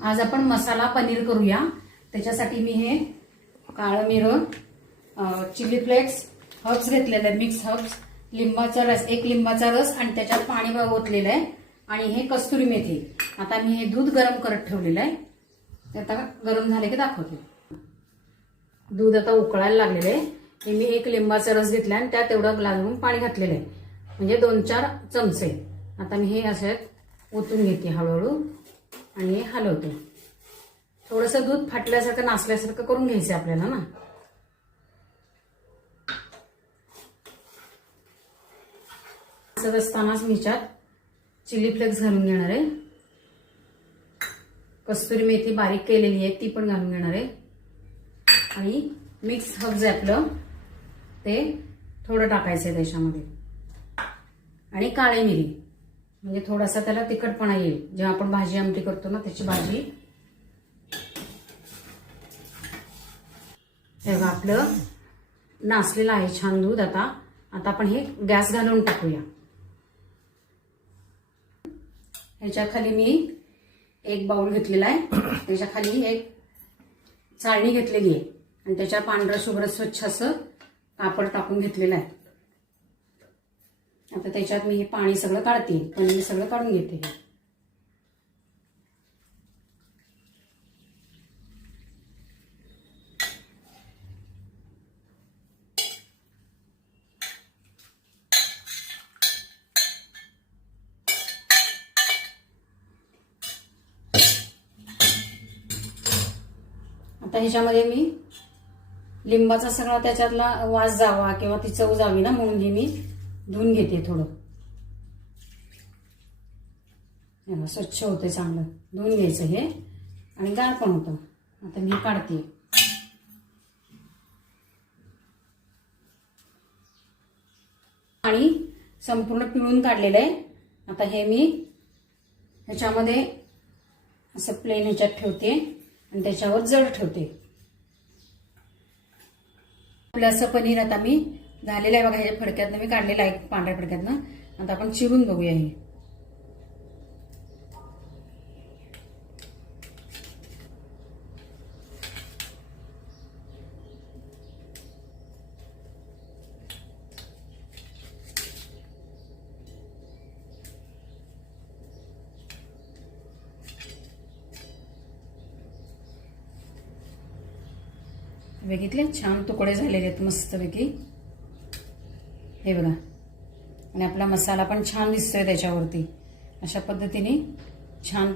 आज आपण मसाला पनीर करूया। त्याच्यासाठी मी हे काळं मिरं, चिली फ्लेक्स, हर्ब्स घेतलेले, मिक्स हर्ब्स, लिंबाचा रस, एक लिंबाचा रस आणि त्याच्यात पाणी ओतलेलं आहे आणि हे कस्तुरी मेथी। आता मी हे दूध गरम करत ठेवलेलं आहे, ते आता गरम झाले की दाखवते। दूध आता उकळायला लागलेलं आहे। हे मी एक लिंबाचा रस घेतला आणि त्यात एवढा ग्लासभरून पाणी घातलेलं आहे, म्हणजे 2-4 चमचे। आता मी हे असे ओतून घेते हळूहळू आणि हे हलवते। थोडंसं दूध फाटल्यासारखं नासल्यासारखं करून घ्यायचं आपल्याला ना। असं असतानाच मी याच्यात चिली फ्लेक्स घालून घेणार आहे, कस्तुरी मेथी बारीक केलेली आहे ती पण घालून घेणार आहे आणि मिक्स हर्ब्स आपलं ते थोडं टाकायचं आहे त्याच्यामध्ये आणि काळी मिरी, म्हणजे थोडासा त्याला तिखटपणा येईल। जेव्हा आपण भाजी आमटी करतो ना त्याची भाजी। तेव्हा आपलं नासलेलं आहे छान दूध। आता आपण हे गॅस घालून टाकूया। ह्याच्या खाली मी एक बाउल घेतलेला आहे, त्याच्या खाली एक चाळणी घेतलेली आहे आणि त्याच्या पांढरं शुभ्र स्वच्छ असं कापड टाकून घेतलेलं आहे। आता त्याच्यात मी हे पाणी सगळं काढते, पनीर सगळं काढून घेते। आता ह्याच्यामध्ये मी लिंबाचा सगळा त्याच्यातला वास जावा किंवा ती चव जावी ना, म्हणून हे मी धुवून घेते थोडं। स्वच्छ होते, चांगलं धुवून घ्यायचं हे आणि गार पण होतं। आता मी काढते। आणि संपूर्ण पिळून काढलेलं आहे। आता हे मी ह्याच्यामध्ये असं प्लेन ह्याच्यात ठेवते आणि त्याच्यावर जड ठेवते। आपलं असं पनीर आता मी झालेलं आहे बघा, ह्याच्या फडक्यातनं मी काढलेलं आहे, पांढऱ्या फडक्यातनं। आता आपण चिरून बघूया हे। बघितले छान तुकडे झालेले आहेत मस्तपैकी, हे बघा। आणि आपला मसाला पण छान दिसतोय त्याच्यावरती। अशा पद्धतीने छान